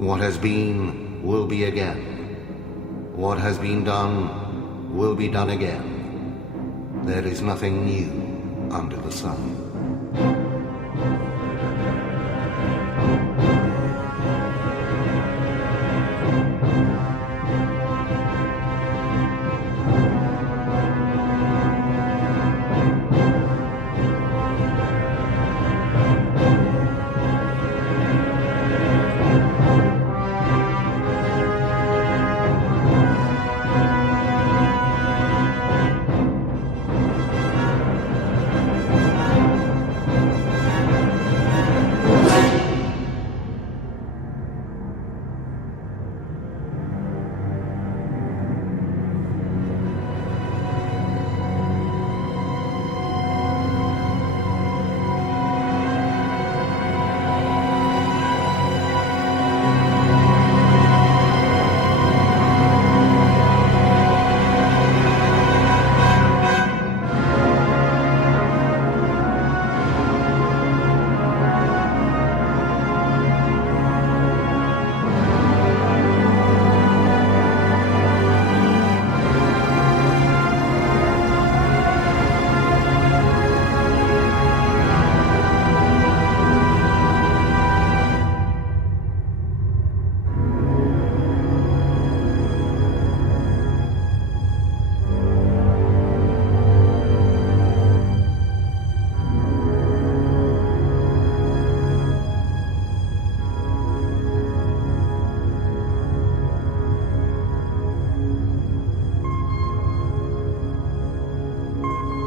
What has been will be again. What has been done will be done again. There is nothing new under the sun.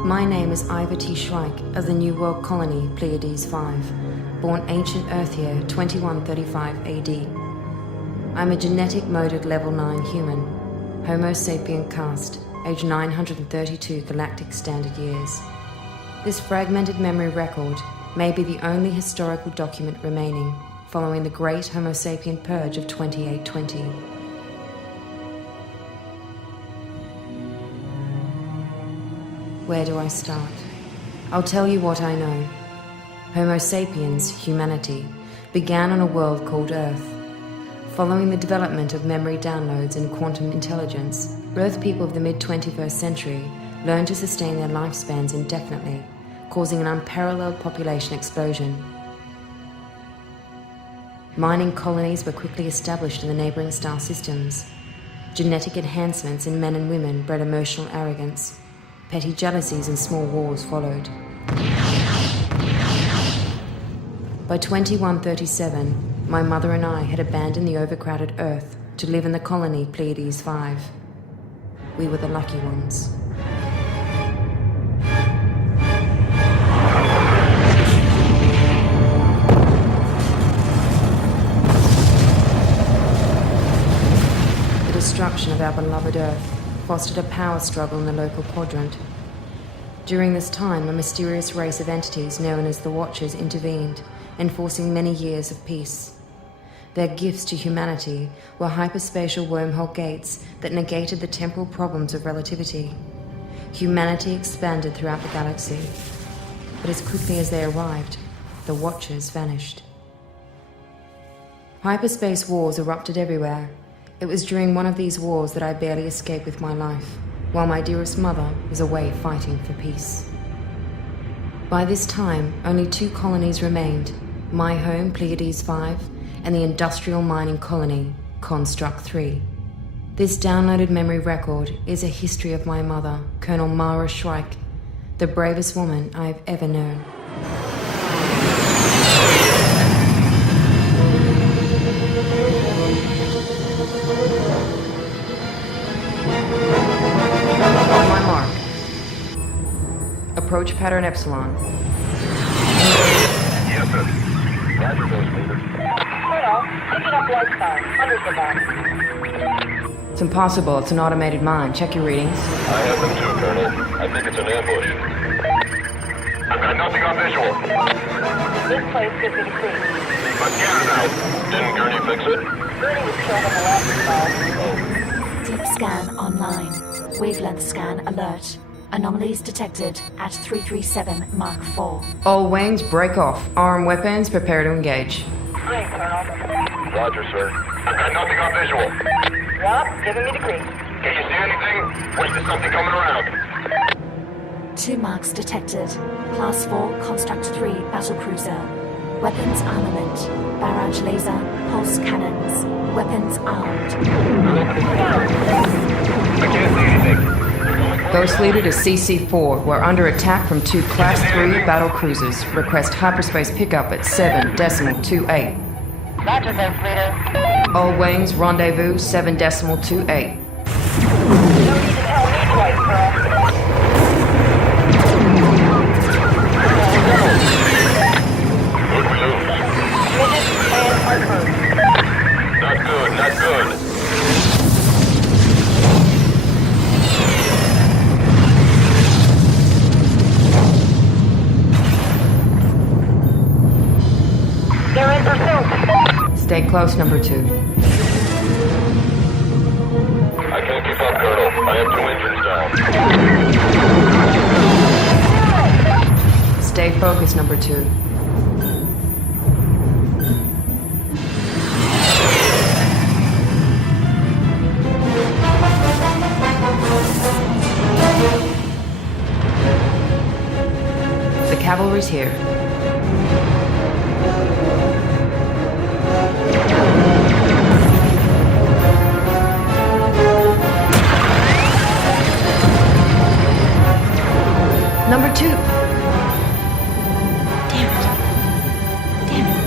My name is Ivor T. Shrike of the New World Colony, Pleiades 5, born ancient Earth year 2135 AD. I'm a genetic moded level 9 human, Homo sapien caste, age 932 galactic standard years. This fragmented memory record may be the only historical document remaining following the great Homo sapien purge of 2820. Where do I start? I'll tell you what I know. Homo sapiens, humanity, began on a world called Earth. Following the development of memory downloads and quantum intelligence, Earth people of the mid-21st century learned to sustain their lifespans indefinitely, causing an unparalleled population explosion. Mining colonies were quickly established in the neighboring star systems. Genetic enhancements in men and women bred emotional arrogance. Petty jealousies and small wars followed. By 2137, my mother and I had abandoned the overcrowded Earth to live in the colony Pleiades 5. We were the lucky ones. The destruction of our beloved Earth fostered a power struggle in the local quadrant. During this time, a mysterious race of entities known as the Watchers intervened, enforcing many years of peace. Their gifts to humanity were hyperspatial wormhole gates that negated the temporal problems of relativity. Humanity expanded throughout the galaxy, but as quickly as they arrived, the Watchers vanished. Hyperspace wars erupted everywhere. It was during one of these wars that I barely escaped with my life, while my dearest mother was away fighting for peace. By this time, only 2 colonies remained, my home, Pleiades 5, and the industrial mining colony, Construct 3. This downloaded memory record is a history of my mother, Colonel Mara Shrike, the bravest woman I have ever known. On my mark. Approach pattern Epsilon. Yes, sir. Roger, those leaders. Colonel, picking up lifestyle. Hundreds of them. It's impossible. It's an automated mine. Check your readings. I have them too, Colonel. I think it's an ambush. I've got nothing on visual. This place could be decreased. But get it out. Didn't Gurney fix it? Gurney was killed on the last call. Deep scan online. Wavelength scan alert. Anomalies detected at 337 Mark 4. All wings, break off. Arm weapons, prepare to engage. Great, Colonel. Roger, sir. I've got nothing on visual. Rob, giving me the green. Can you see anything? Or is there something coming around? 2 marks detected. Class 4, Construct 3 battlecruiser. Weapons armament. Barrage laser, pulse cannons. Weapons armed. I can't see anything. Ghost leader to CC4. We're under attack from 2 Class 3 battle cruisers. Request hyperspace pickup at 7.28. Roger, Ghost Leader. All wings, rendezvous 7.28. No need to tell me twice, girl. Who'd we lose? Midget and our crew. Not good, not good. They're in pursuit. Stay close, number 2. I can't keep up, Colonel. I have 2 engines down. Stay focused, number 2. The cavalry's here. Number 2. Damn it. Damn it.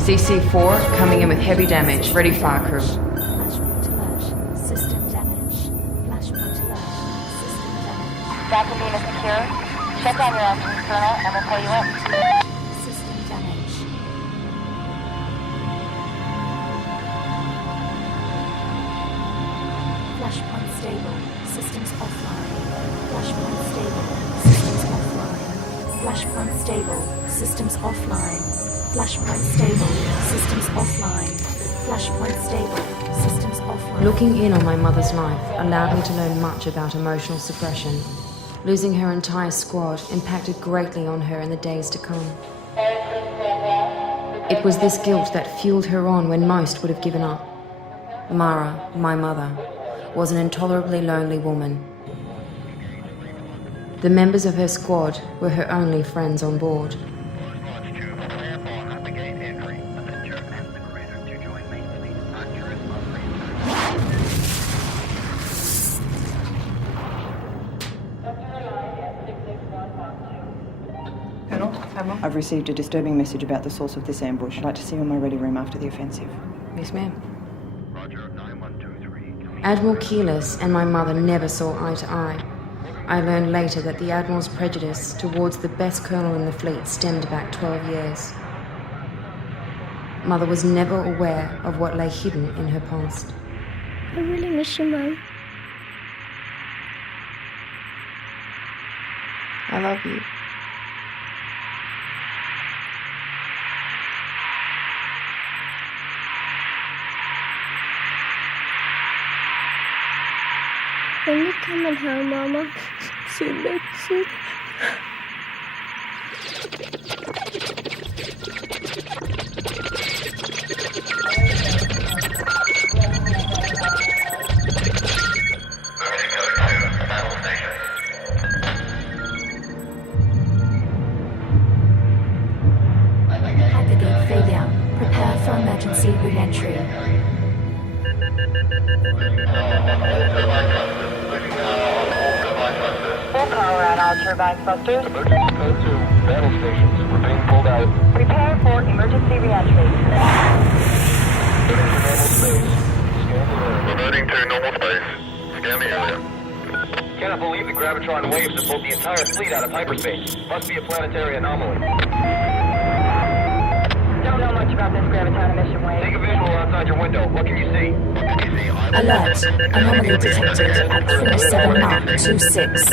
CC4 coming in with heavy damage. Ready, fire crew. Flashpoint alert. System damage. Flashpoint alert. System damage. Vacuum beam is secure. Shut down your engines, Colonel, and we'll pull you in. System damage. Flashpoint stable. Systems offline. Flashpoint stable. Systems offline. Flashpoint stable. Systems offline. Flashpoint stable. Systems offline. Flashpoint stable. Systems offline. Looking in on my mother's life allowed me to learn much about emotional suppression. Losing her entire squad impacted greatly on her in the days to come. It was this guilt that fueled her on when most would have given up. Mara, my mother, was an intolerably lonely woman. The members of her squad were her only friends on board. I've received a disturbing message about the source of this ambush. I'd like to see you in my ready room after the offensive. Yes, ma'am. Admiral Keyless and my mother never saw eye to eye. I learned later that the Admiral's prejudice towards the best colonel in the fleet stemmed back 12 years. Mother was never aware of what lay hidden in her past. I really miss you, Mum. I love you. When you coming home, Mama? Soon, baby, soon. Hypergate failure. Prepare for emergency re-entry. Full power on all turbine thrusters. Emergency code 2. Battle stations. We're being pulled out. Prepare for emergency reentry. Reverting to normal space. Scan the area. Cannot believe the gravitron waves have pulled the entire fleet out of hyperspace. Must be a planetary anomaly. Don't know much about this graviton emission wave. Take a visual outside your window. What can you see? Alert. Anomaly detected at 37 Mark 26.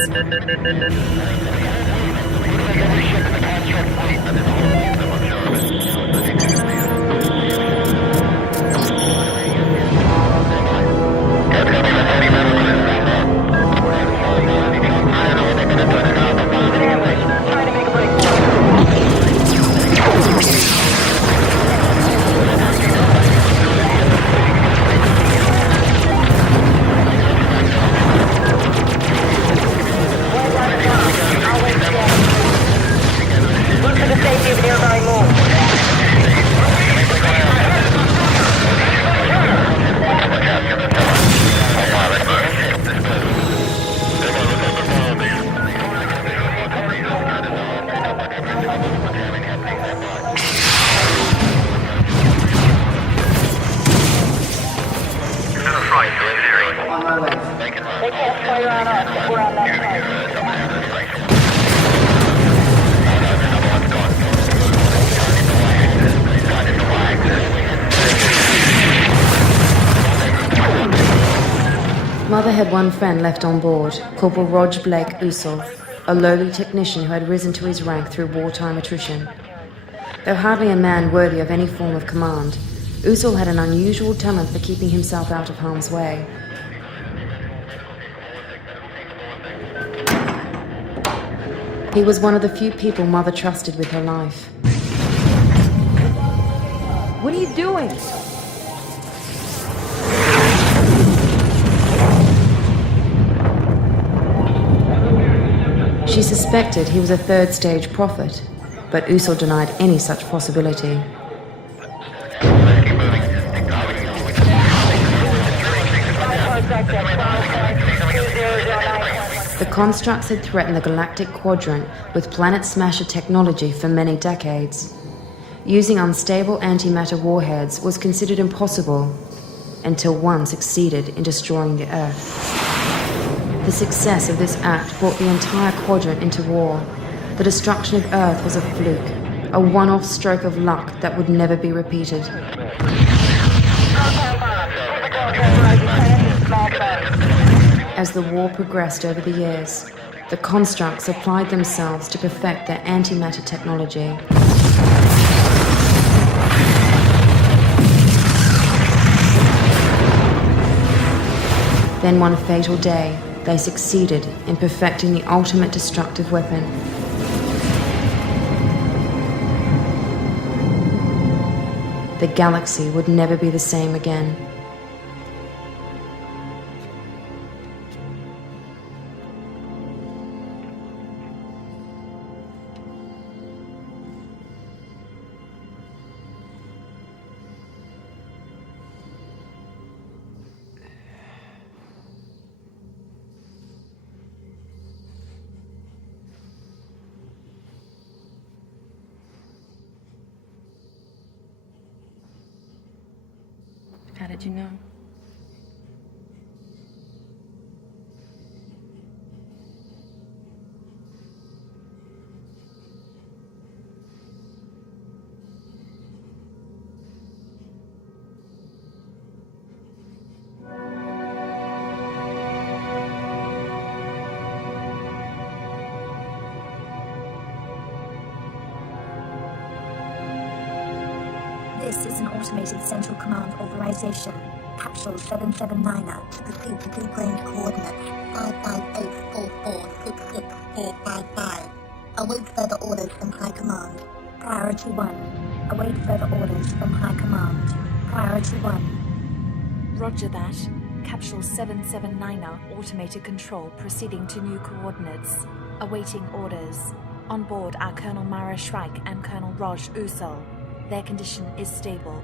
Receive nearby move. On my way. They can't fire on us. We're on that side. Mother had one friend left on board, Corporal Rog Blake Usul, a lowly technician who had risen to his rank through wartime attrition. Though hardly a man worthy of any form of command, Usul had an unusual talent for keeping himself out of harm's way. He was one of the few people Mother trusted with her life. What are you doing? She suspected he was a third-stage prophet, but Usul denied any such possibility. The constructs had threatened the galactic quadrant with planet smasher technology for many decades. Using unstable antimatter warheads was considered impossible until one succeeded in destroying the Earth. The success of this act brought the entire quadrant into war. The destruction of Earth was a fluke, a one-off stroke of luck that would never be repeated. As the war progressed over the years, the constructs applied themselves to perfect their antimatter technology. Then one fatal day, they succeeded in perfecting the ultimate destructive weapon. The galaxy would never be the same again. How did you know? This is an automated central command authorization. Capsule 779er to proceed to pre-claimed coordinates 55844664455. Await further orders from High Command. Priority 1. Await further orders from High Command. Priority 1. Roger that. Capsule 779er automated control proceeding to new coordinates. Awaiting orders. On board are Colonel Mara Shrike and Colonel Rog Usul. Their condition is stable.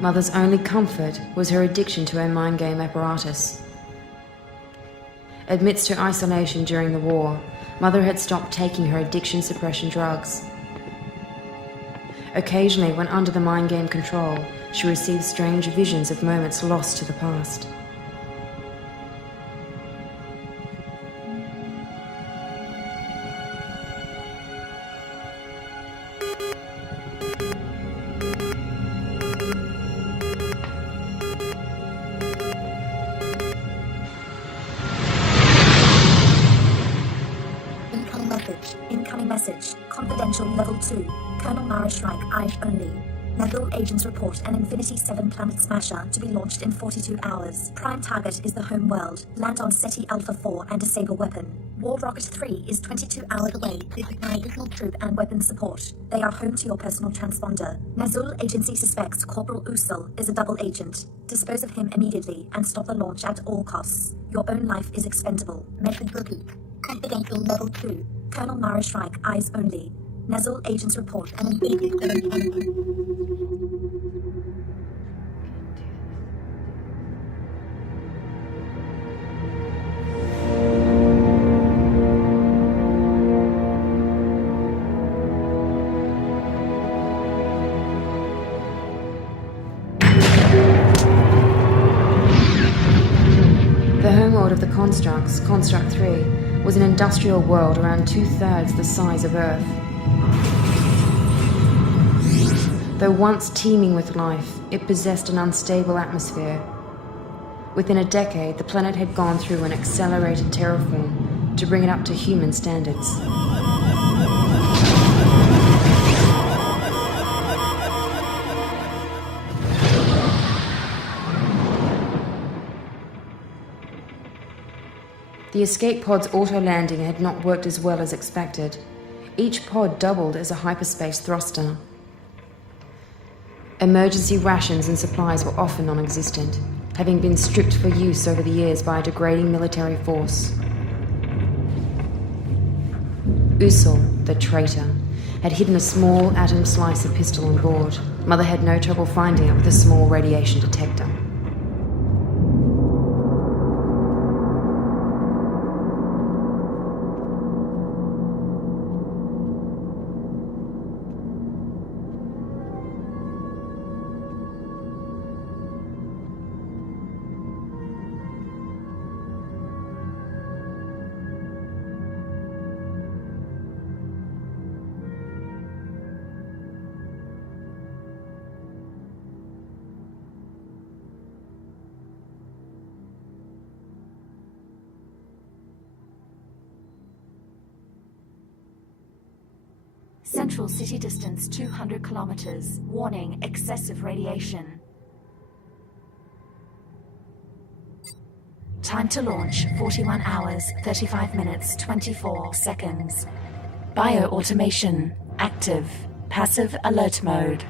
Mother's only comfort was her addiction to her mind game apparatus. Amidst her isolation during the war, Mother had stopped taking her addiction suppression drugs. Occasionally, when under the mind game control, she received strange visions of moments lost to the past. Incoming message. Confidential level 2. Colonel Mara Shrike, eyes only. Nazul agents report an Infinity 7 planet smasher to be launched in 42 hours. Prime target is the home world. Land on SETI Alpha 4 and disable weapon. War Rocket 3 is 22 hours away to supply additional troop and weapon support. They are home to your personal transponder. Nazul agency suspects Corporal Usul is a double agent. Dispose of him immediately and stop the launch at all costs. Your own life is expendable. Message repeat. Confidential level 2. Colonel Mara Shrike, eyes only. Nazul agents report an Infinity 7 planet. The homeworld of the constructs, Construct 3, was an industrial world around 2/3 the size of Earth. Though once teeming with life, it possessed an unstable atmosphere. Within a decade, the planet had gone through an accelerated terraform to bring it up to human standards. The escape pod's auto-landing had not worked as well as expected. Each pod doubled as a hyperspace thruster. Emergency rations and supplies were often non-existent, having been stripped for use over the years by a degrading military force. Usul, the traitor, had hidden a small atom slicer pistol on board. Mother had no trouble finding it with a small radiation detector. Central city distance 200 kilometers. Warning, excessive radiation. Time to launch, 41 hours, 35 minutes, 24 seconds. Bio-automation, active. Passive alert mode.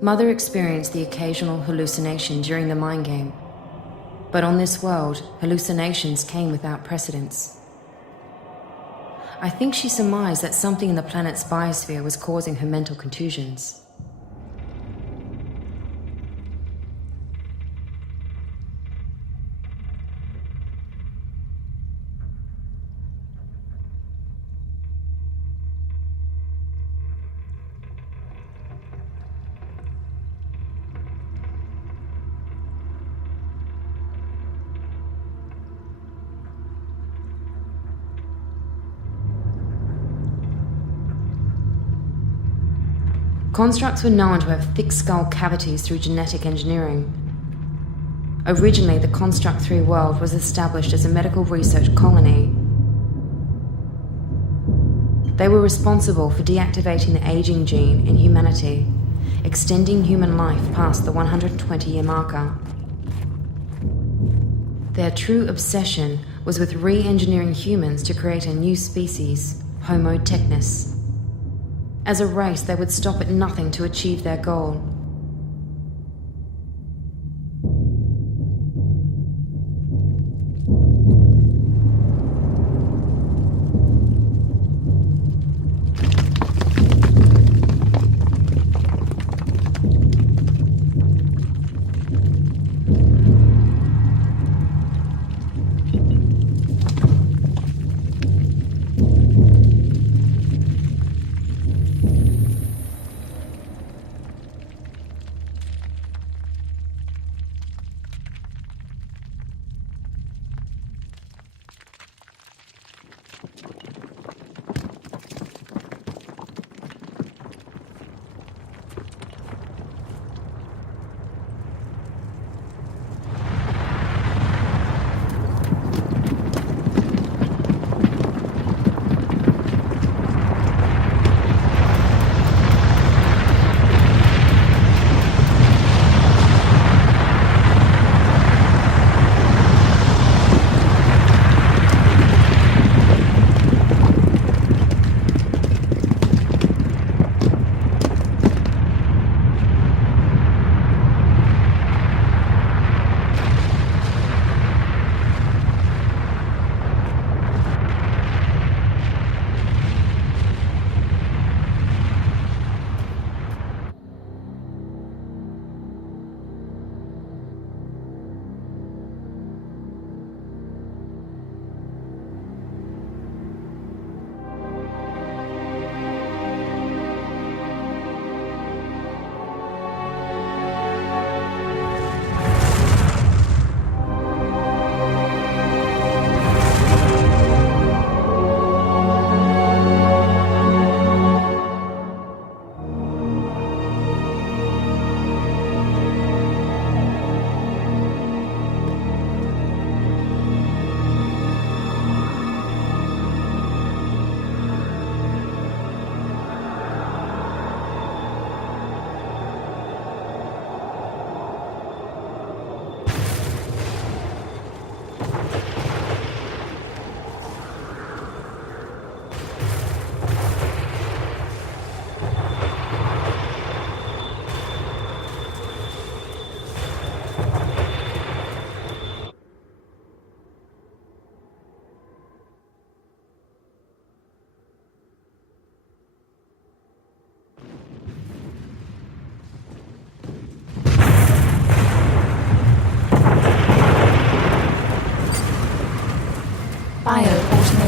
Mother experienced the occasional hallucination during the mind game. But on this world, hallucinations came without precedence. I think she surmised that something in the planet's biosphere was causing her mental contusions. Constructs were known to have thick skull cavities through genetic engineering. Originally, the Construct 3 world was established as a medical research colony. They were responsible for deactivating the aging gene in humanity, extending human life past the 120-year marker. Their true obsession was with re-engineering humans to create a new species, Homo Technis. As a race, they would stop at nothing to achieve their goal.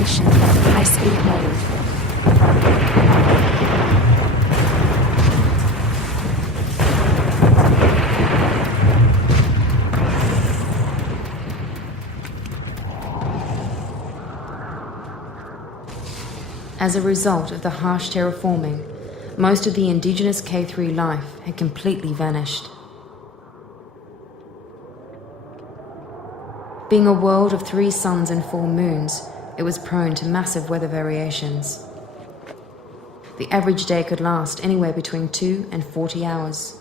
Activation. High-speed mode. As a result of the harsh terraforming, most of the indigenous K3 life had completely vanished. Being a world of 3 suns and 4 moons, it was prone to massive weather variations. The average day could last anywhere between 2 and 40 hours.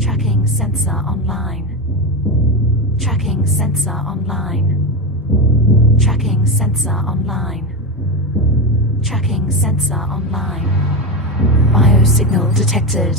Tracking sensor online. Tracking sensor online. Tracking sensor online. Tracking sensor online. Biosignal detected.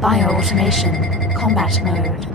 Bio-automation, combat mode.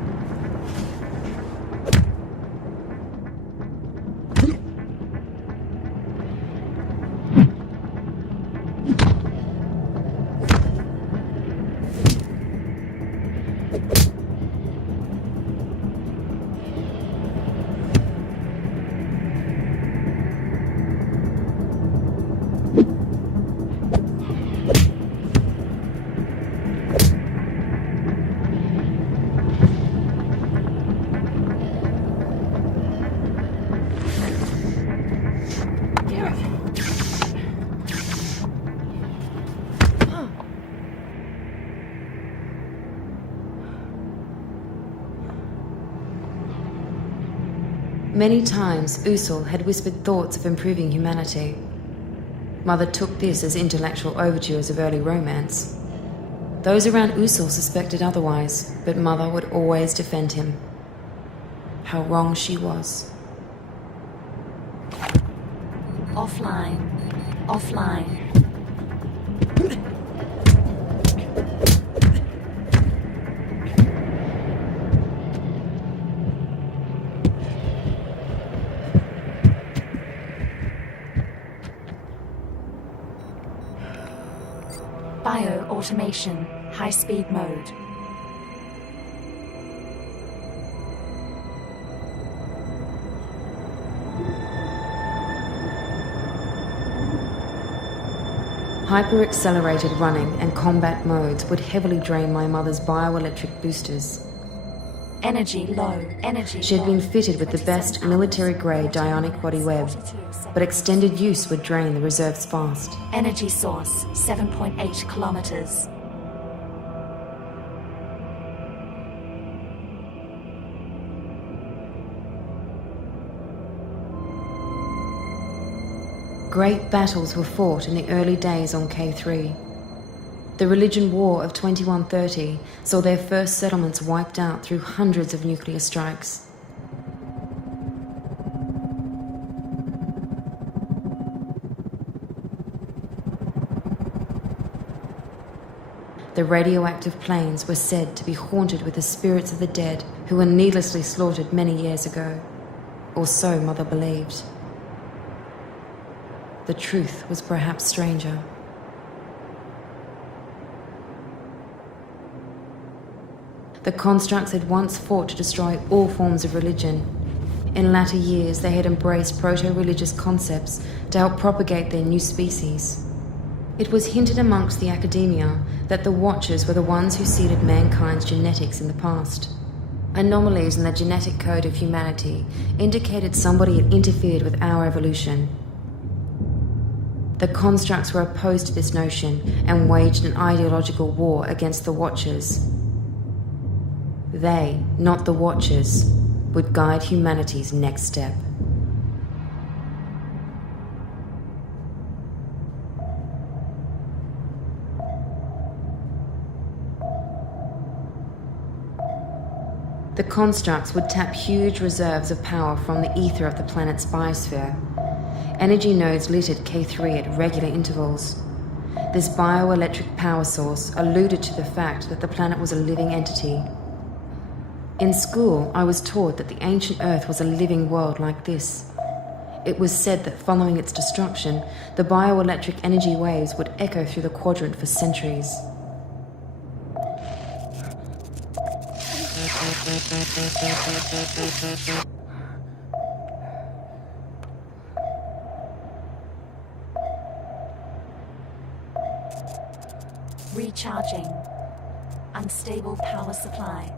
Many times, Usul had whispered thoughts of improving humanity, Mother took this as intellectual overtures of early romance. Those around Usul suspected otherwise, but Mother would always defend him. How wrong she was. Offline. Offline. Bio-automation, high-speed mode. Hyper-accelerated running and combat modes would heavily drain my mother's bioelectric boosters. Energy low. Energy She had been fitted with the best military-grade Dionic body web, but extended use would drain the reserves fast. Energy source, 7.8 kilometers. Great battles were fought in the early days on K3. The religion war of 2130 saw their first settlements wiped out through hundreds of nuclear strikes. The radioactive plains were said to be haunted with the spirits of the dead who were needlessly slaughtered many years ago, or so Mother believed. The truth was perhaps stranger. The constructs had once fought to destroy all forms of religion. In latter years, they had embraced proto-religious concepts to help propagate their new species. It was hinted amongst the academia that the Watchers were the ones who seeded mankind's genetics in the past. Anomalies in the genetic code of humanity indicated somebody had interfered with our evolution. The constructs were opposed to this notion and waged an ideological war against the Watchers. They, not the Watchers, would guide humanity's next step. The constructs would tap huge reserves of power from the ether of the planet's biosphere. Energy nodes lit at K3 at regular intervals. This bioelectric power source alluded to the fact that the planet was a living entity. In school, I was taught that the ancient Earth was a living world like this. It was said that following its destruction, the bioelectric energy waves would echo through the quadrant for centuries. Recharging. Unstable power supply.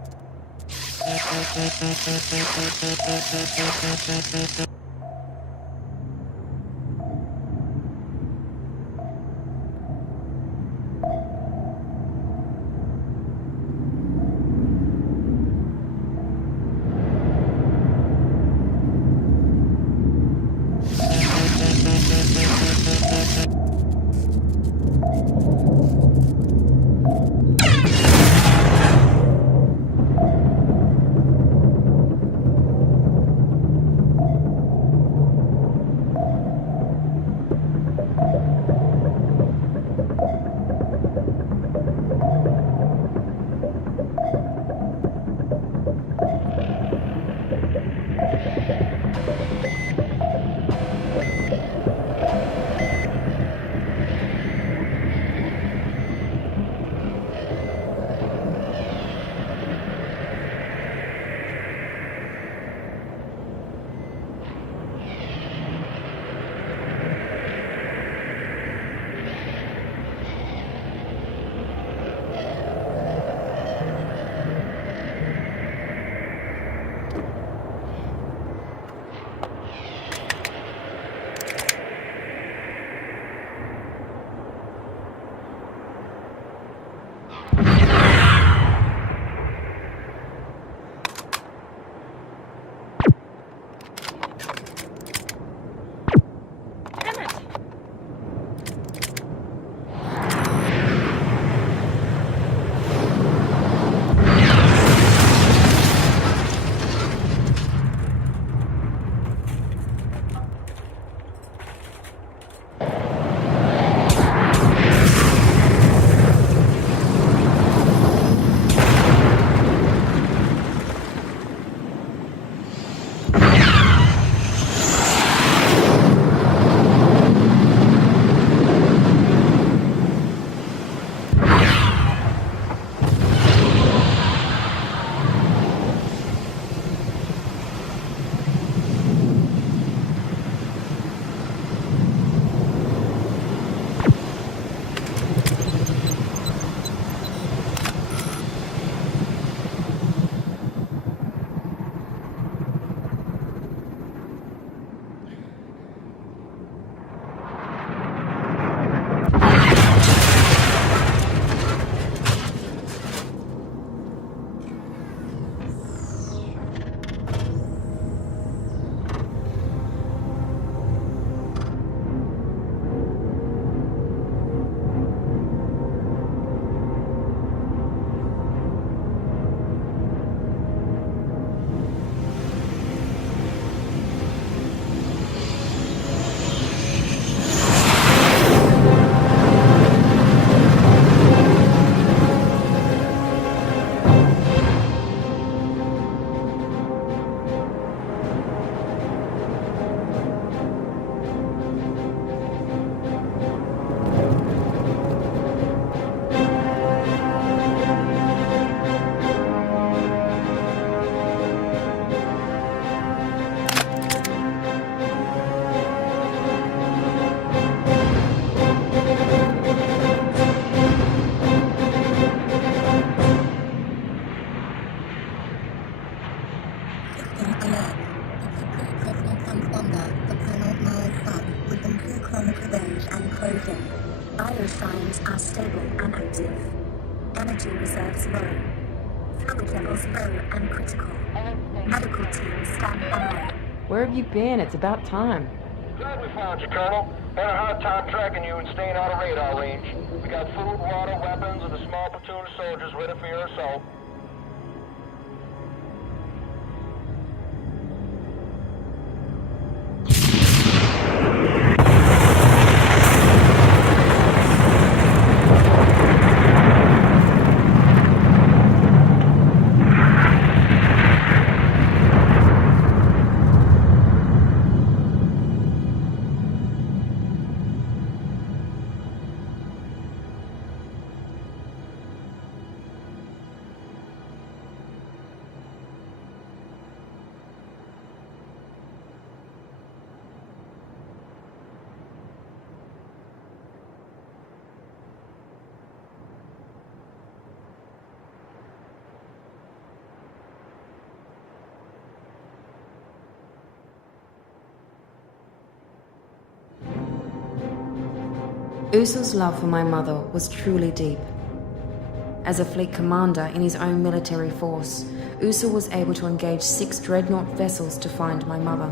active. Energy reserves low. Fluid levels low and critical. Medical team stand by. Where have you been? It's about time. Glad we found you, Colonel. Had a hard time tracking you and staying out of radar range. We got food, water, weapons, and a small platoon of soldiers ready for your assault. Usul's love for my mother was truly deep. As a fleet commander in his own military force, Usul was able to engage 6 dreadnought vessels to find my mother.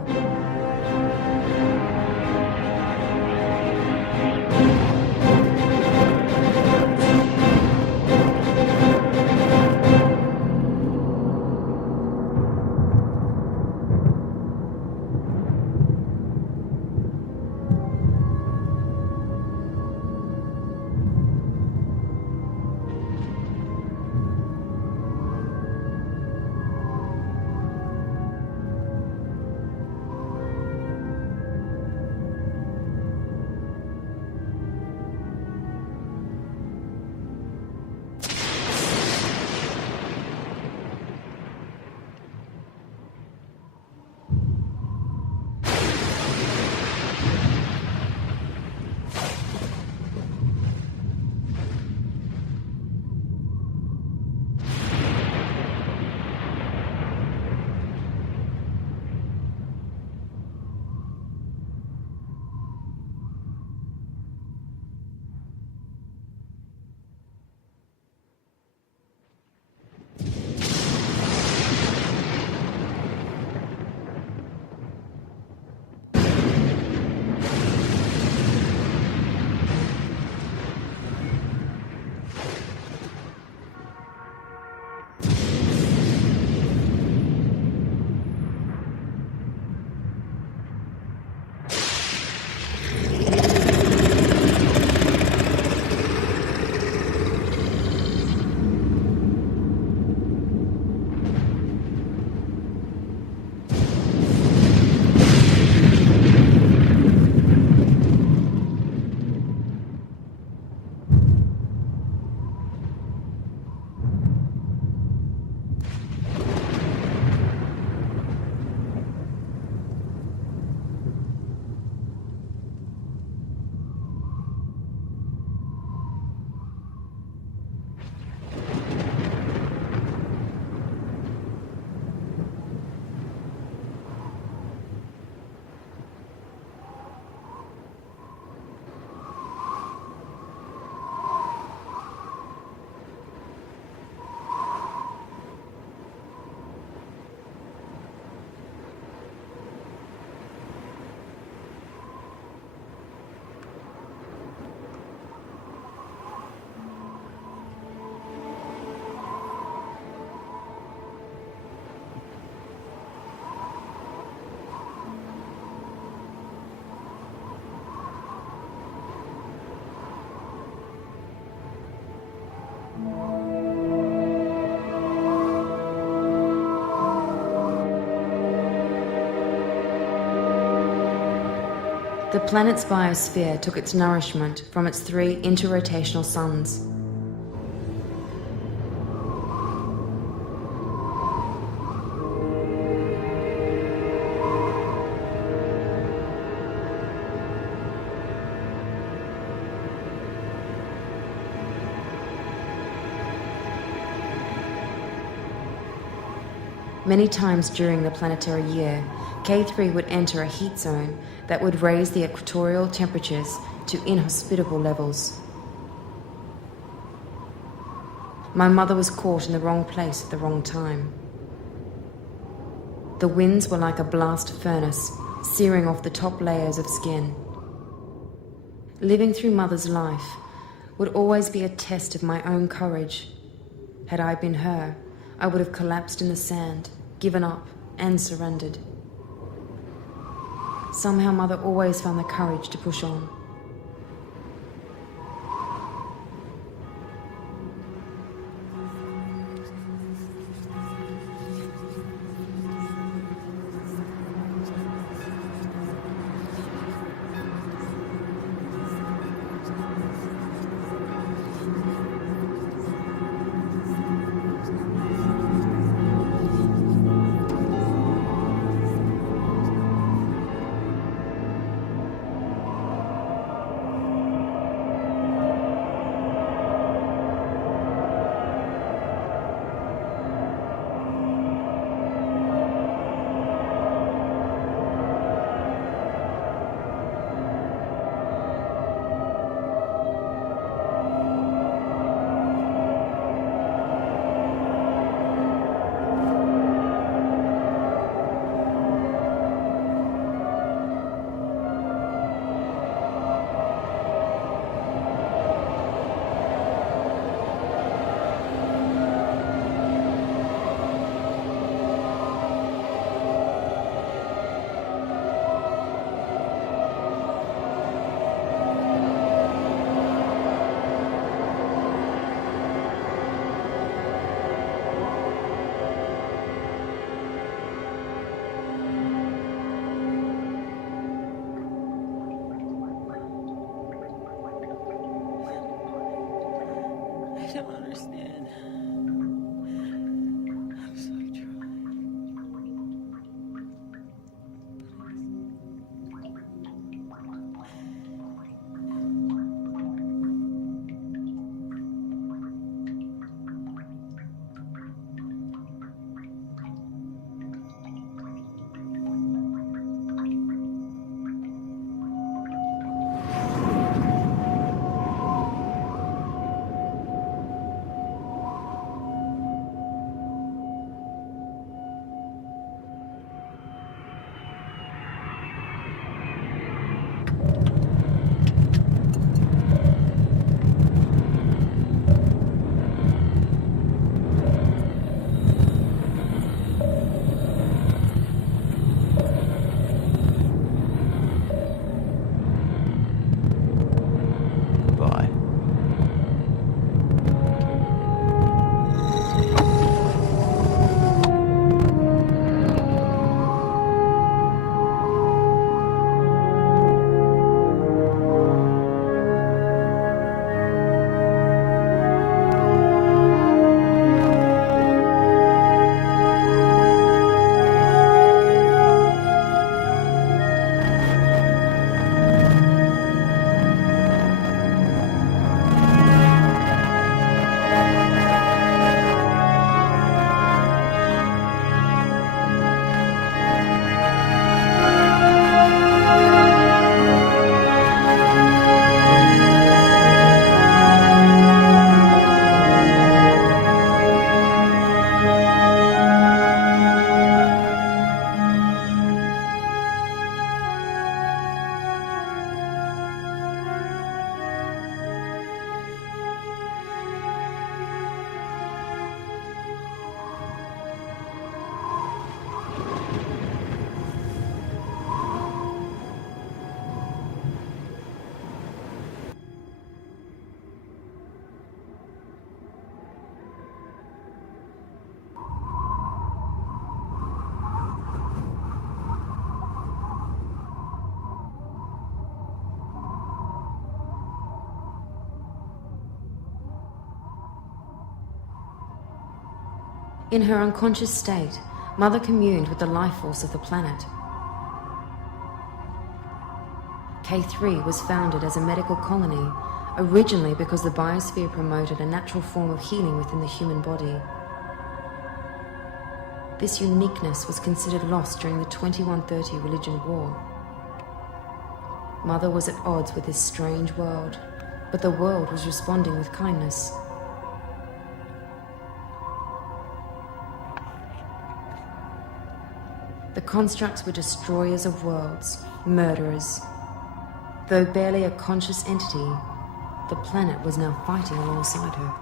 The planet's biosphere took its nourishment from its 3 interrotational suns. Many times during the planetary year, K3 would enter a heat zone that would raise the equatorial temperatures to inhospitable levels. My mother was caught in the wrong place at the wrong time. The winds were like a blast furnace, searing off the top layers of skin. Living through Mother's life would always be a test of my own courage. Had I been her, I would have collapsed in the sand, given up, and surrendered. Somehow Mother always found the courage to push on. I don't understand. I'm so In her unconscious state, Mother communed with the life force of the planet. K3 was founded as a medical colony, originally because the biosphere promoted a natural form of healing within the human body. This uniqueness was considered lost during the 2130 religion war. Mother was at odds with this strange world, but the world was responding with kindness. The constructs were destroyers of worlds, murderers. Though barely a conscious entity, the planet was now fighting alongside her.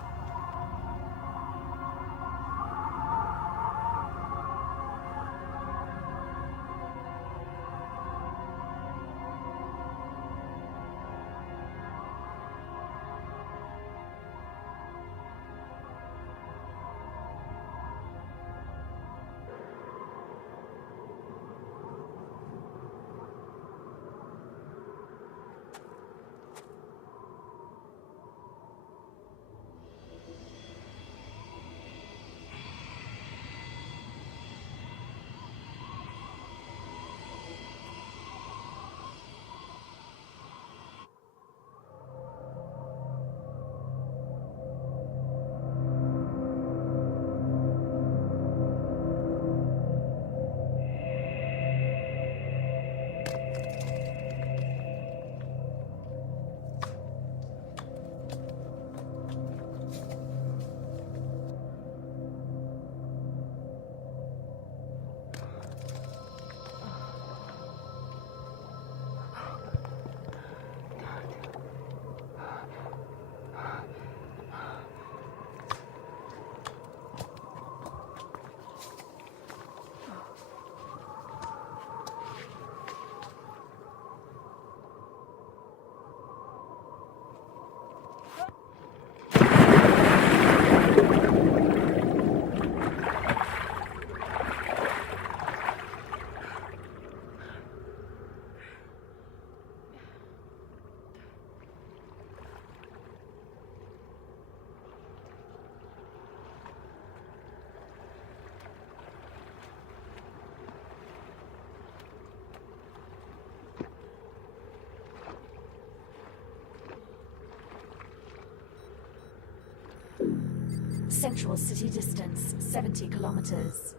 Central city distance 70 kilometers.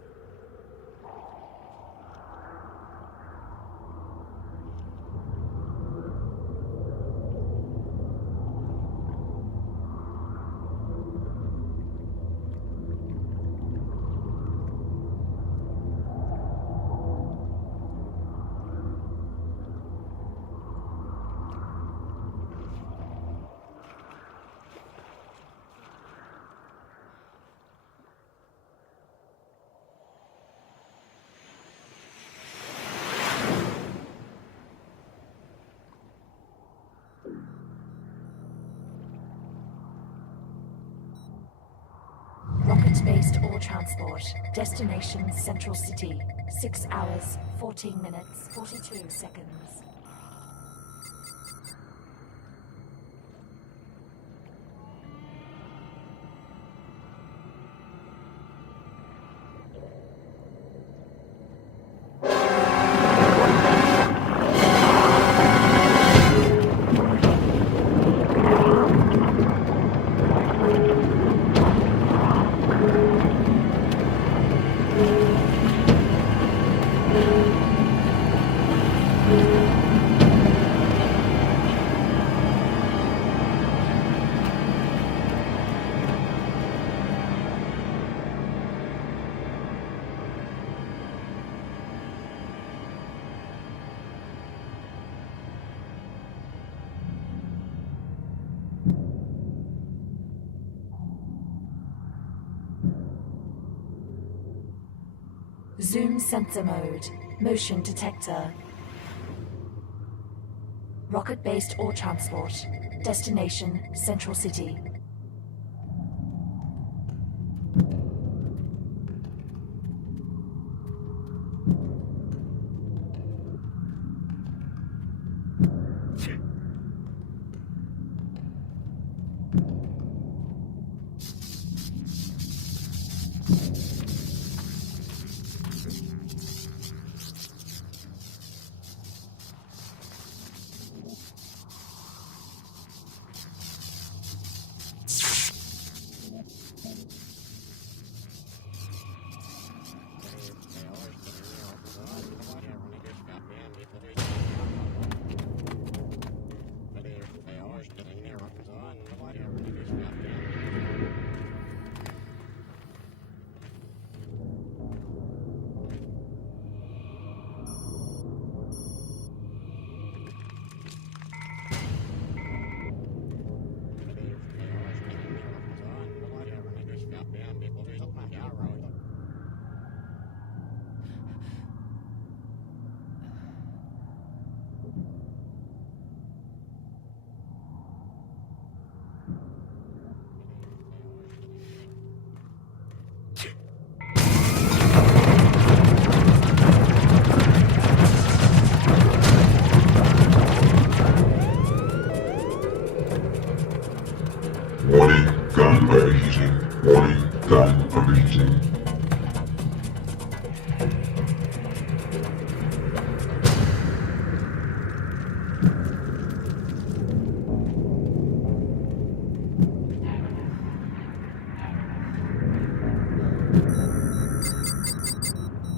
Rocket-based ore transport. Destination Central City. 6 hours, 14 minutes, 42 seconds. Zoom sensor mode. Motion detector. Rocket-based ore transport. Destination Central City. Scan awaiting.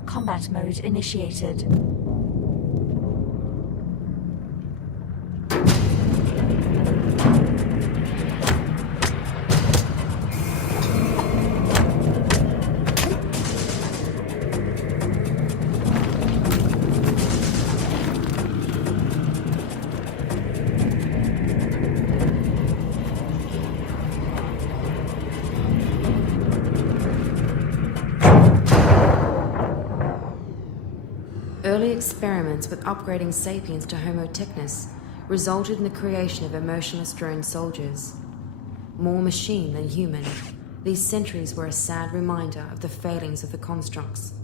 Combat mode initiated. Early experiments with upgrading sapiens to Homo technis resulted in the creation of emotionless drone soldiers. More machine than human, these sentries were a sad reminder of the failings of the constructs.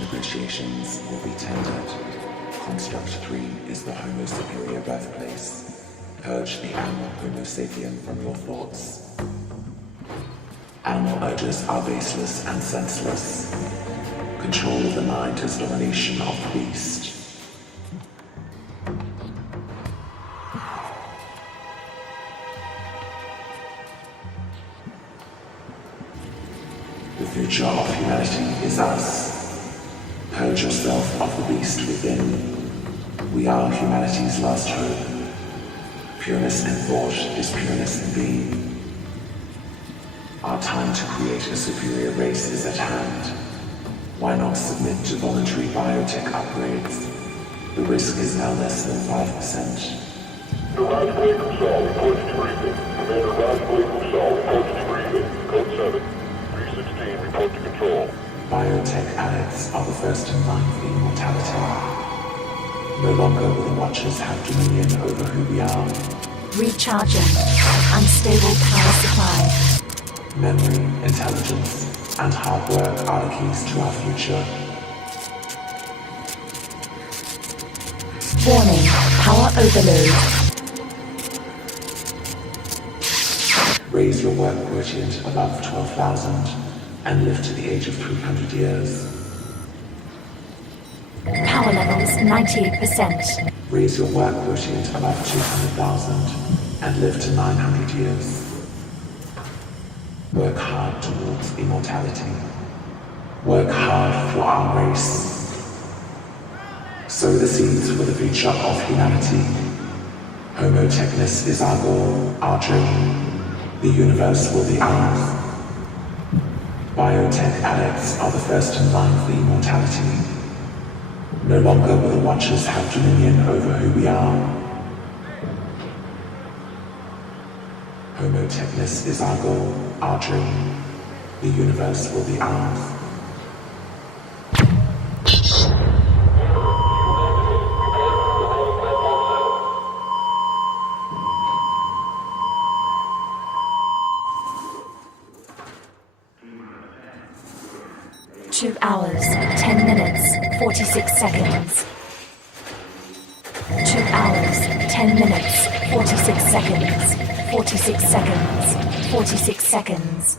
Negotiations will be tendered. Construct 3 is the Homo superior birthplace. Purge the animal Homo sapien from your thoughts. Animal urges are baseless and senseless. Control of the mind is domination of the beast. The future of humanity is us. Purge yourself of the beast within. We are humanity's last hope. Pureness in thought is pureness in being. Our time to create a superior race is at hand. Why not submit to voluntary biotech upgrades? The risk is now less than 5%. Raj Kusal reports to briefing. Commander Raj Kusal reports to briefing. Code 7. 316, report to control. Biotech addicts are the first in line for immortality. No longer will the Watchers have dominion over who we are. Recharging. Unstable power supply. Memory, intelligence, and hard work are the keys to our future. Warning. Power overload. Raise your work quotient above 12,000 and live to the age of 300 years. Power levels 98%. Raise your work quotient above 200,000 and live to 900 years. Work hard towards immortality. Work hard for our race. Sow the seeds for the future of humanity. Homo technis is our goal, our dream. The universe will be ours. Biotech addicts are the first in line for immortality. No longer will the Watchers have dominion over who we are. Homo technis is our goal, our dream. The universe will be ours. 2 hours, 10 minutes, 46 seconds. 2 hours, 10 minutes, 46 seconds. 46 seconds. 46 seconds.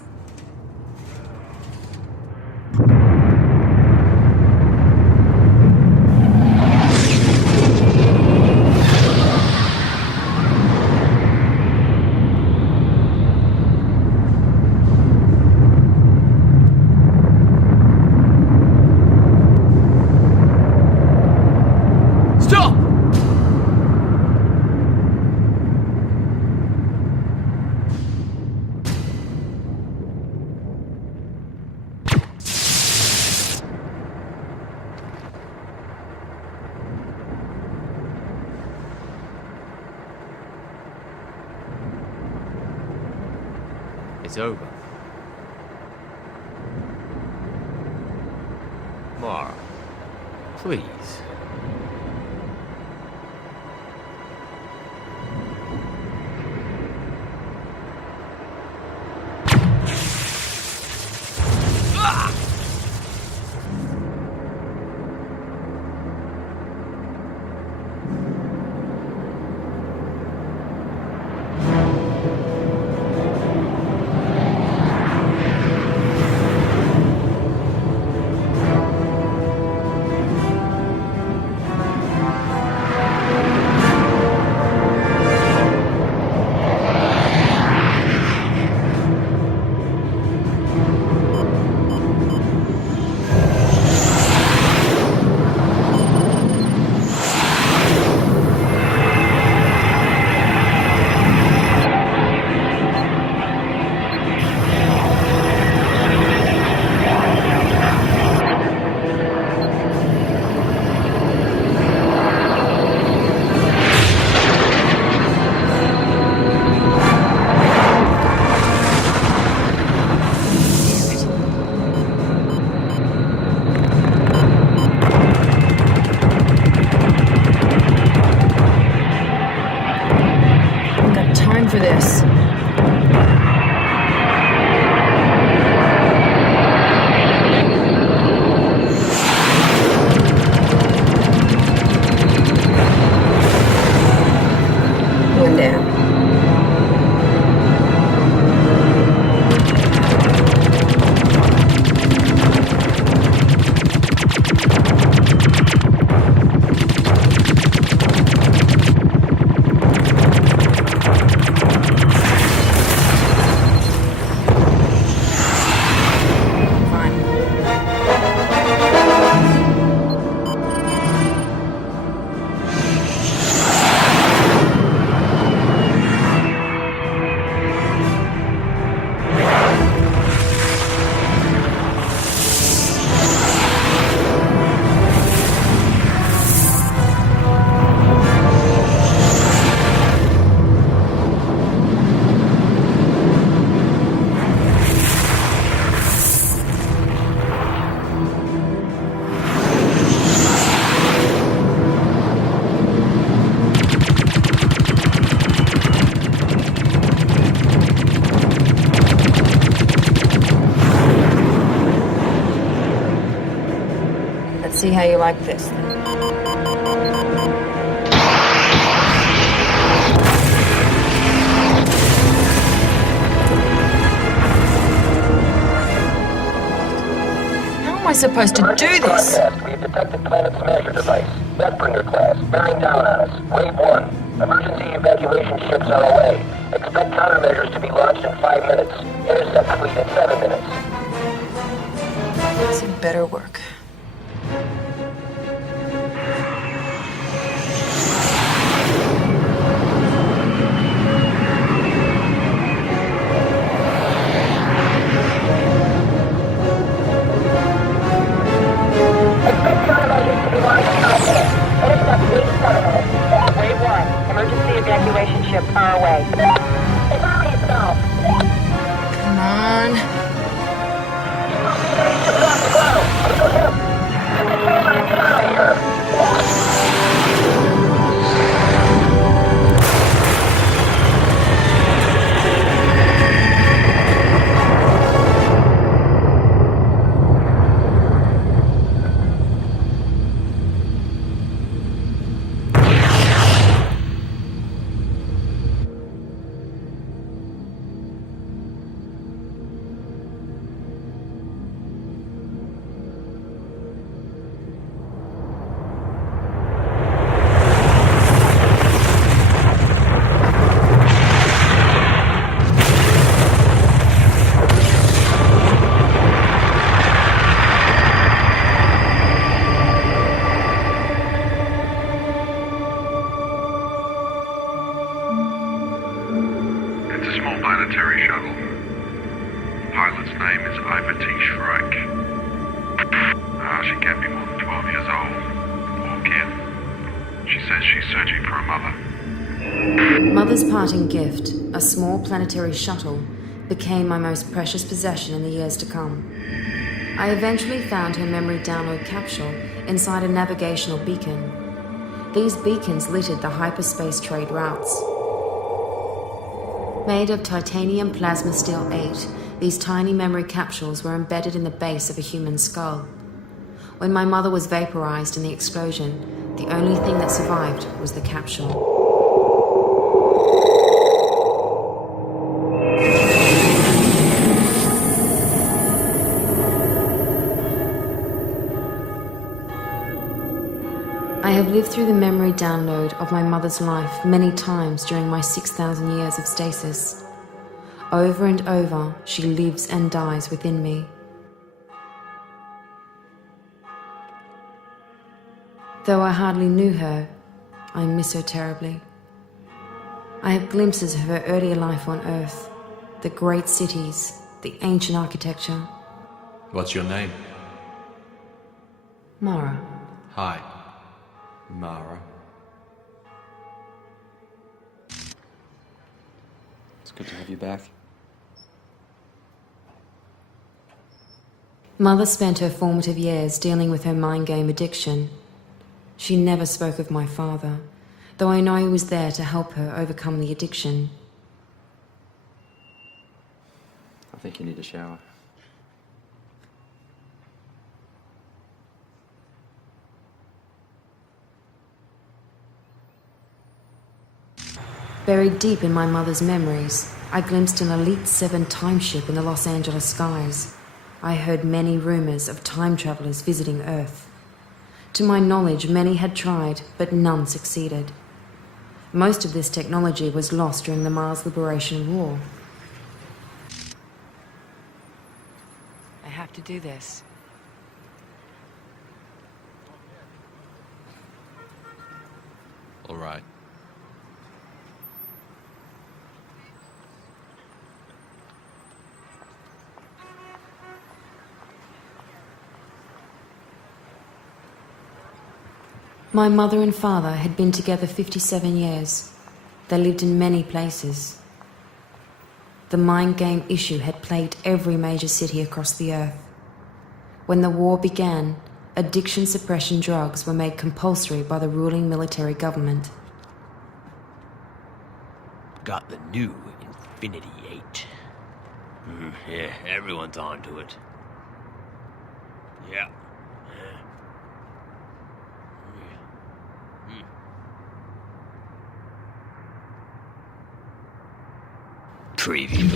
It's over. Mara, please. For this. One down. See how you like this. How am I supposed to do this? We've detected Planet Smasher device. Deathbringer class. Bearing down on us. Wave 1. Emergency evacuation ships on our way. Expect countermeasures to be launched in 5 minutes. Intercept fleet in 7 minutes. This had better work. Wave 1. Emergency evacuation ship far away. Come on. Mother. Mother's parting gift, a small planetary shuttle, became my most precious possession in the years to come. I eventually found her memory download capsule inside a navigational beacon. These beacons littered the hyperspace trade routes. Made of titanium plasma steel 8, these tiny memory capsules were embedded in the base of a human skull. When my mother was vaporized in the explosion, the only thing that survived was the capsule. I have lived through the memory download of my mother's life many times during my 6,000 years of stasis. Over and over, she lives and dies within me. Though I hardly knew her, I miss her terribly. I have glimpses of her earlier life on Earth, the great cities, the ancient architecture. What's your name? Mara. Hi, Mara. It's good to have you back. Mother spent her formative years dealing with her mind game addiction. She never spoke of my father, though I know he was there to help her overcome the addiction. I think you need a shower. Buried deep in my mother's memories, I glimpsed an Elite 7 timeship in the Los Angeles skies. I heard many rumors of time travelers visiting Earth. To my knowledge, many had tried, but none succeeded. Most of this technology was lost during the Mars Liberation War. I have to do this. All right. My mother and father had been together 57 years. They lived in many places. The mind game issue had plagued every major city across the Earth. When the war began, addiction suppression drugs were made compulsory by the ruling military government. Got the new Infinity 8. Yeah, everyone's onto it. Yeah. Preview.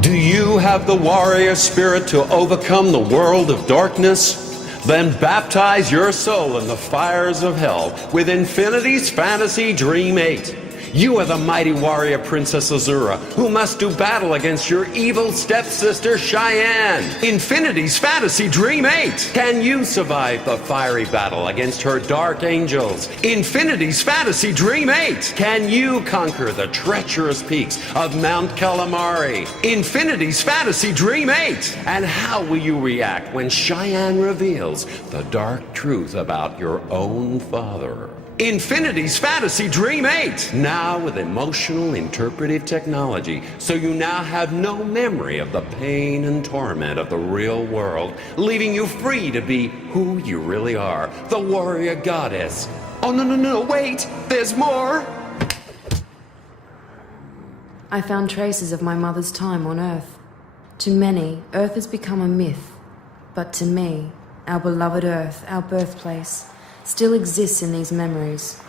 Do you have the warrior spirit to overcome the world of darkness? Then baptize your soul in the fires of hell with Infinity's Fantasy Dream 8. You are the mighty warrior Princess Azura, who must do battle against your evil stepsister Cheyenne. Infinity's Fantasy Dream 8. Can you survive the fiery battle against her dark angels? Infinity's Fantasy Dream 8. Can you conquer the treacherous peaks of Mount Calamari? Infinity's Fantasy Dream 8. And how will you react when Cheyenne reveals the dark truth about your own father? Infinity's Fantasy Dream 8, now with emotional interpretive technology, so you now have no memory of the pain and torment of the real world, leaving you free to be who you really are, the warrior goddess. Oh, no, wait, there's more! I found traces of my mother's time on Earth. To many, Earth has become a myth, but to me, our beloved Earth, our birthplace, still exists in these memories.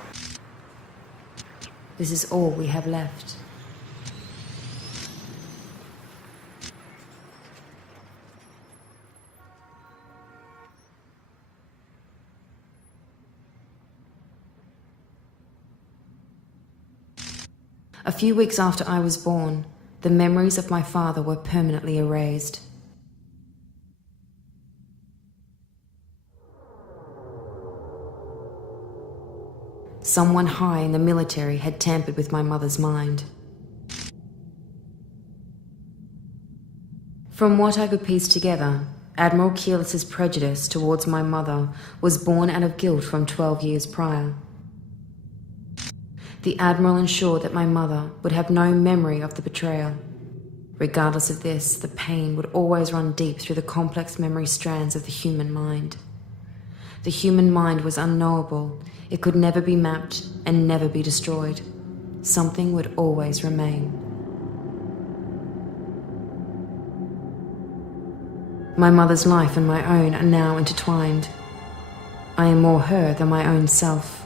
This is all we have left. A few weeks after I was born, the memories of my father were permanently erased. Someone high in the military had tampered with my mother's mind. From what I could piece together, Admiral Keelis's prejudice towards my mother was born out of guilt from 12 years prior. The Admiral ensured that my mother would have no memory of the betrayal. Regardless of this, the pain would always run deep through the complex memory strands of the human mind. The human mind was unknowable. It could never be mapped and never be destroyed. Something would always remain. My mother's life and my own are now intertwined. I am more her than my own self.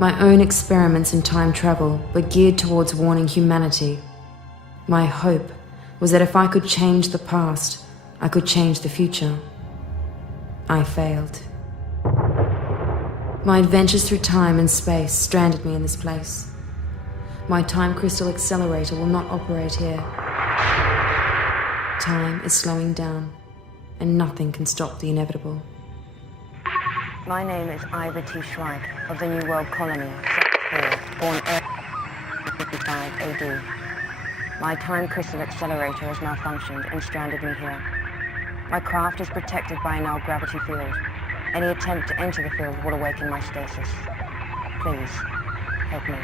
My own experiments in time travel were geared towards warning humanity. My hope was that if I could change the past, I could change the future. I failed. My adventures through time and space stranded me in this place. My time crystal accelerator will not operate here. Time is slowing down, and nothing can stop the inevitable. My name is Ivor T. Schweik of the New World Colony, Sector 4, born 55 AD. My time crystal accelerator has malfunctioned and stranded me here. My craft is protected by a null gravity field. Any attempt to enter the field will awaken my stasis. Please, help me.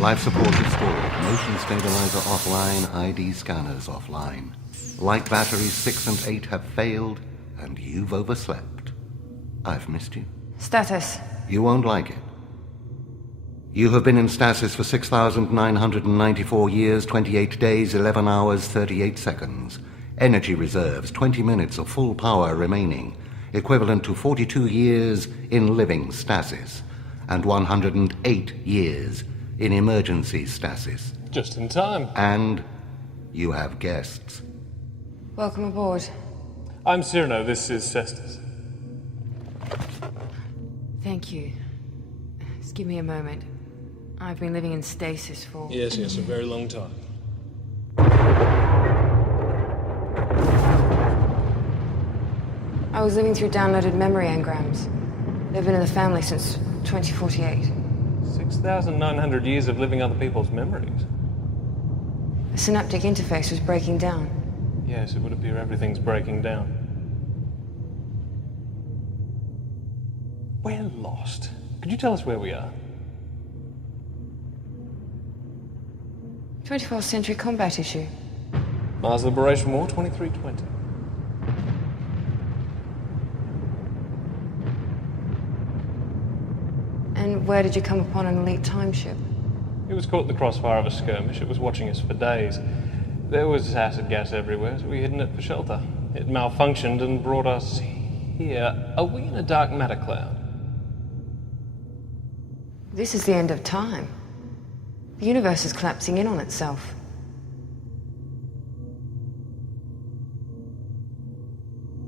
Life support restored. Motion stabilizer offline. ID scanners offline. Light batteries 6 and 8 have failed, and you've overslept. I've missed you. Status. You won't like it. You have been in stasis for 6,994 years, 28 days, 11 hours, 38 seconds. Energy reserves, 20 minutes of full power remaining, equivalent to 42 years in living stasis, and 108 years in emergency stasis. Just in time. And you have guests. Welcome aboard. I'm Cyrano, this is Cestus. Thank you. Just give me a moment. I've been living in stasis for... Yes, a very long time. I was living through downloaded memory engrams. They've been in the family since 2048. 6,900 years of living other people's memories. The synaptic interface was breaking down. Yes, it would appear everything's breaking down. We're lost. Could you tell us where we are? 24th century combat issue. Mars Liberation War 2320. And where did you come upon an elite time ship? It was caught in the crossfire of a skirmish. It was watching us for days. There was acid gas everywhere, so we hid in it for shelter. It malfunctioned and brought us here. Are we in a dark matter cloud? This is the end of time. The universe is collapsing in on itself.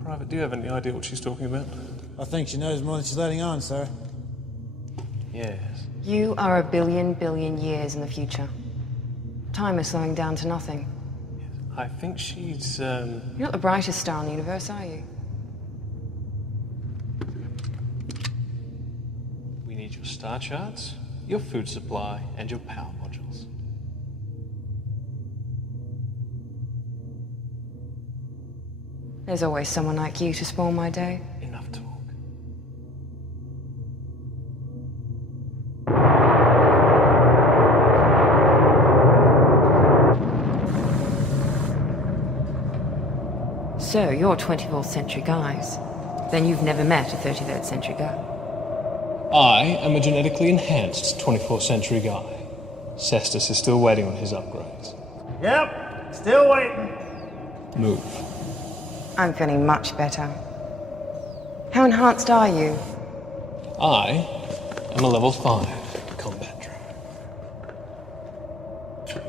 Private, do you have any idea what she's talking about? I think she knows more than she's letting on, sir. Yes. You are a billion years in the future. Time is slowing down to nothing. I think she's, You're not the brightest star in the universe, are you? We need your star charts, your food supply, and your power modules. There's always someone like you to spoil my day. Enough talk. So, you're 24th century guys. Then you've never met a 33rd century guy. I am a genetically enhanced 24th century guy. Cestus is still waiting on his upgrades. Yep, still waiting. Move. I'm feeling much better. How enhanced are you? I am a level 5 combat droid.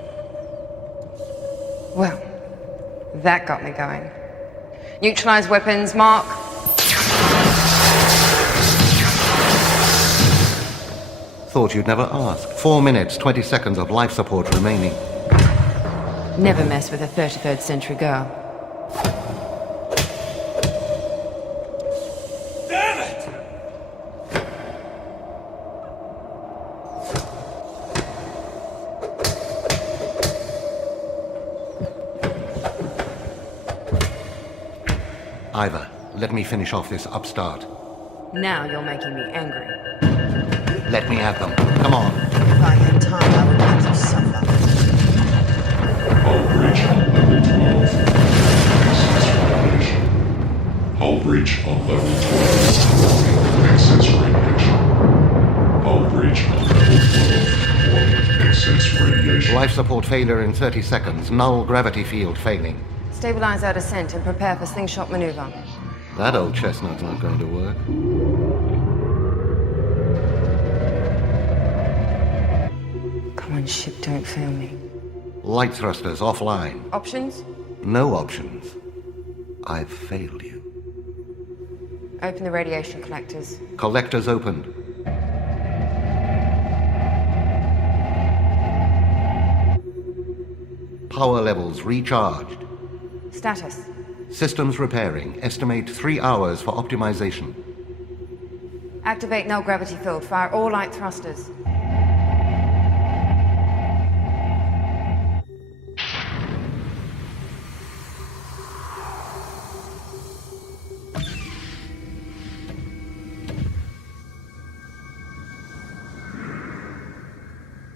Well, that got me going. Neutralize weapons, Mark. Thought you'd never ask. 4 minutes, 20 seconds of life support remaining. Never mess with a 33rd century girl. Damn it! Ivor, let me finish off this upstart. Now you're making me angry. Let me have them. Come on. If I had time, I would make you suffer. Hull breach on level 12. Hull breach on level 12. Excess radiation. Hull breach on level 12. Warning, excess radiation. Life support failure in 30 seconds. Null gravity field failing. Stabilize our descent and prepare for slingshot maneuver. That old chestnut's not going to work. Come on, ship, don't fail me. Light thrusters offline. Options? No options. I've failed you. Open the radiation collectors. Collectors opened. Power levels recharged. Status. Systems repairing. Estimate 3 hours for optimization. Activate null gravity field. Fire all light thrusters.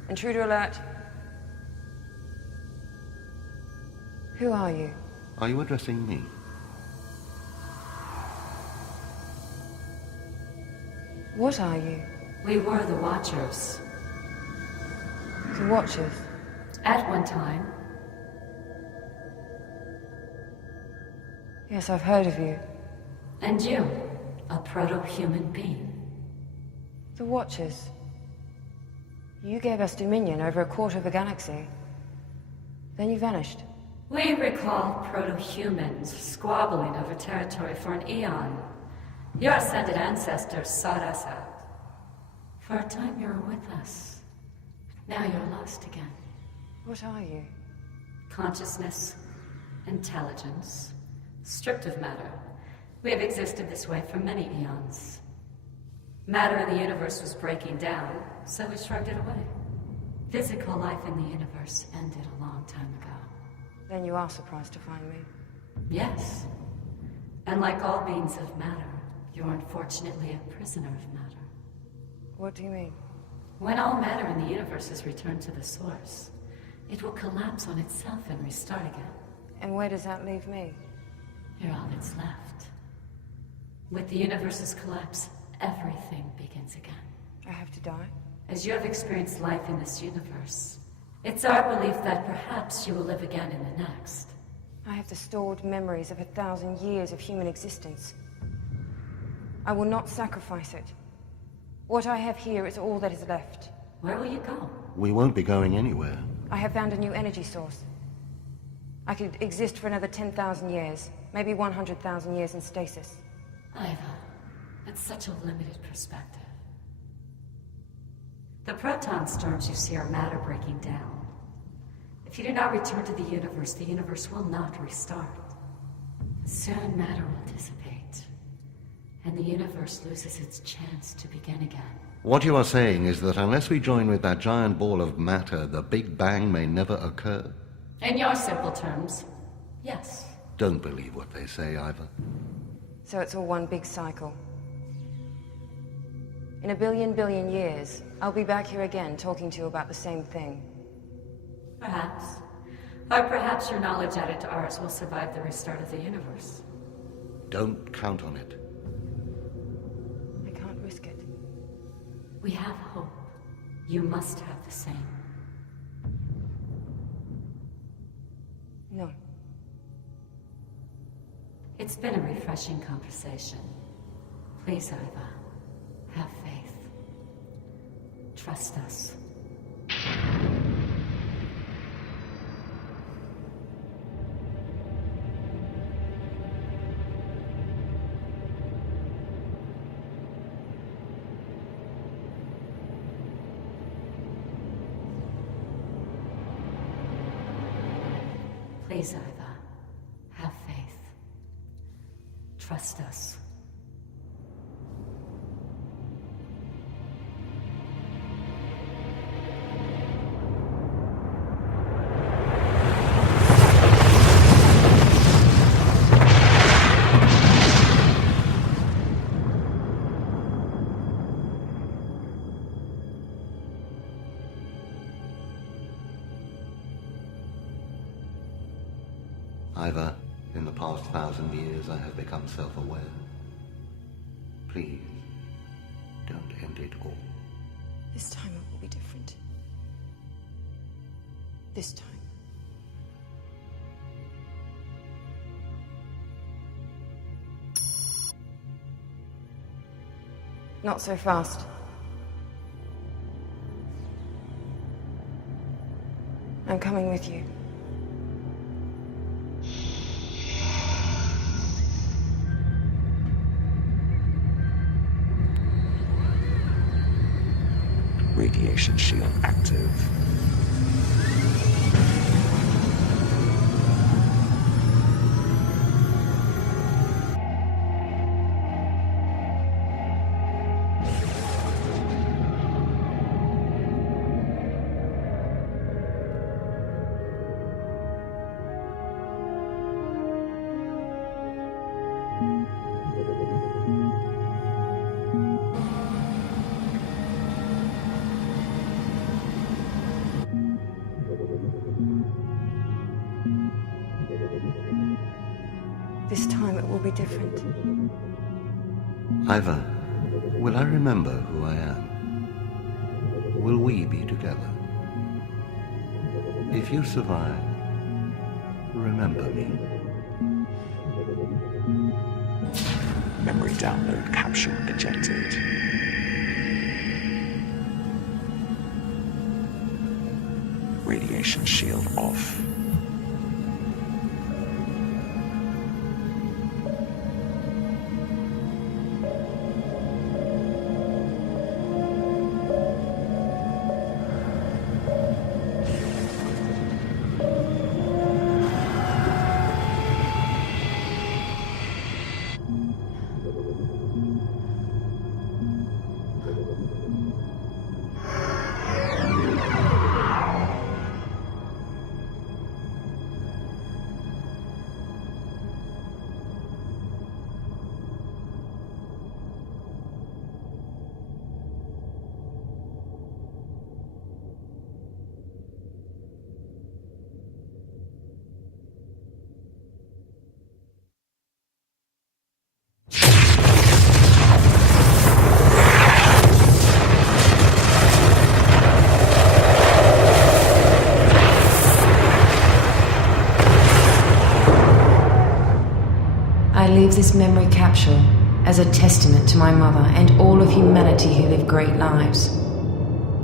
Intruder alert. Who are you? Are you addressing me? What are you? We were the Watchers. The Watchers? At one time. Yes, I've heard of you. And you, a proto-human being. The Watchers. You gave us dominion over a quarter of a galaxy. Then you vanished. We recall proto-humans squabbling over territory for an eon. Your ascended ancestors sought us out. For a time you were with us. Now you're lost again. What are you? Consciousness, intelligence, stripped of matter. We have existed this way for many eons. Matter in the universe was breaking down, so we shrugged it away. Physical life in the universe ended a long time ago. Then you are surprised to find me. Yes. And like all beings of matter, you're unfortunately a prisoner of matter. What do you mean? When all matter in the universe is returned to the source, it will collapse on itself and restart again. And where does that leave me? You're all that's left. With the universe's collapse, everything begins again. I have to die? As you have experienced life in this universe, it's our belief that perhaps you will live again in the next. I have the stored memories of 1,000 years of human existence. I will not sacrifice it. What I have here is all that is left. Where will you go? We won't be going anywhere. I have found a new energy source. I could exist for another 10,000 years, maybe 100,000 years in stasis. Iva, that's such a limited perspective. The proton storms you see are matter breaking down. If you do not return to the universe will not restart. Soon matter will dissipate, and the universe loses its chance to begin again. What you are saying is that unless we join with that giant ball of matter, the Big Bang may never occur? In your simple terms, yes. Don't believe what they say, Ivor. So it's all one big cycle. In a billion years, I'll be back here again talking to you about the same thing. Perhaps. Or perhaps your knowledge added to ours will survive the restart of the universe. Don't count on it. I can't risk it. We have hope. You must have the same. refreshing conversation. Please, Iva, have faith. Trust us. Please, Iva, have faith. Trust us. Iva, in the past 1,000 years I have become self-aware. Please, don't end it all. This time it will be different. This time. Not so fast. I'm coming with you. Radiation shield active. This time it will be different. Iva, will I remember who I am? Will we be together? If you survive, remember me. Memory download capsule ejected. Radiation shield off. I leave this memory capsule as a testament to my mother and all of humanity who live great lives.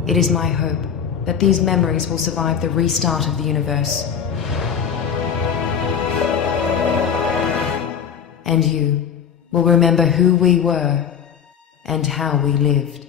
It is my hope that these memories will survive the restart of the universe. And you will remember who we were and how we lived.